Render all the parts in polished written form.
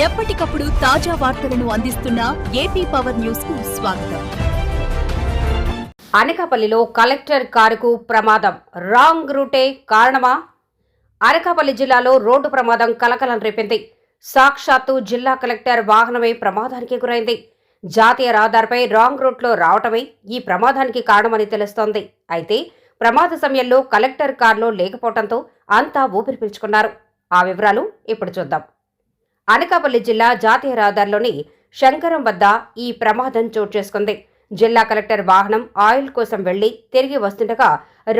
ఎప్పటికప్పుడు తాజా వార్తలను అందిస్తున్న ఏపీ పవర్ న్యూస్ కు స్వాగతం. అనకాపల్లిలో కలెక్టర్ కారుకు ప్రమాదం, రాంగ్ రూటే కారణమా? అనకాపల్లి జిల్లాలో రోడ్డు ప్రమాదం కలకలం రేపింది. సాక్షాత్తు జిల్లా కలెక్టర్ వాహనమే ప్రమాదానికి గురైంది. జాతీయ రహదారిపై రాంగ్ రూట్లో రావటమే ఈ ప్రమాదానికి కారణమని తెలుస్తోంది. అయితే ప్రమాద సమయంలో కలెక్టర్ కారులో లేకపోవడంతో అంతా ఊపిరి పీల్చుకున్నారు. ఆ వివరాలు ఇప్పుడు చూద్దాం. అనకాపల్లి జిల్లా జాతీయ రహదారిలోని శంకరం వద్ద ఈ ప్రమాదం చోటు చేసుకుంది. జిల్లా కలెక్టర్ వాహనం ఆయిల్ కోసం వెళ్లి తిరిగి వస్తుండగా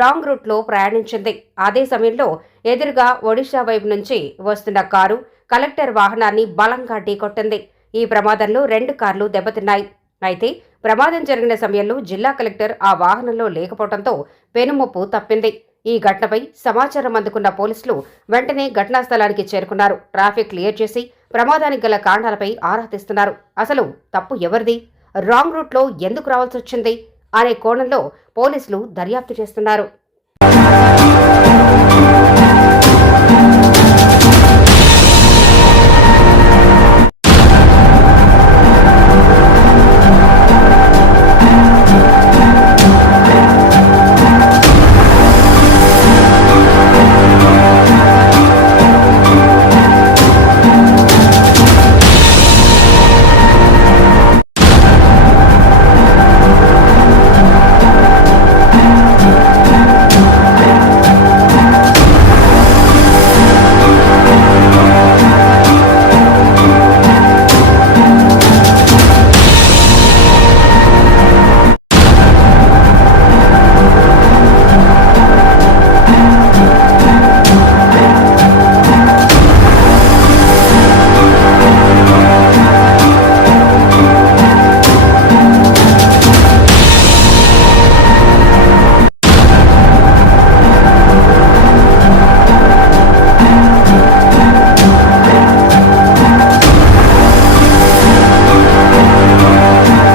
రాంగ్ రూట్లో ప్రయాణించింది. అదే సమయంలో ఎదురుగా ఒడిశా వైపు నుంచి వస్తున్న కారు కలెక్టర్ వాహనాన్ని బలంగా ఢీకొట్టింది. ఈ ప్రమాదంలో 2 కార్లు దెబ్బతిన్నాయి. అయితే ప్రమాదం జరిగిన సమయంలో జిల్లా కలెక్టర్ ఆ వాహనంలో లేకపోవడంతో పెనుముప్పు తప్పింది. ఈ ఘటనపై సమాచారం అందుకున్న పోలీసులు వెంటనే ఘటనా స్థలానికి చేరుకున్నారు. ట్రాఫిక్ క్లియర్ చేసి ప్రమాదానికి గల కారణాలపై ఆరా తీస్తున్నారు. అసలు తప్పు ఎవరిది, రాంగ్ రూట్లో ఎందుకు రావాల్సి వచ్చింది అనే కోణంలో పోలీసులు దర్యాప్తు చేస్తున్నారు.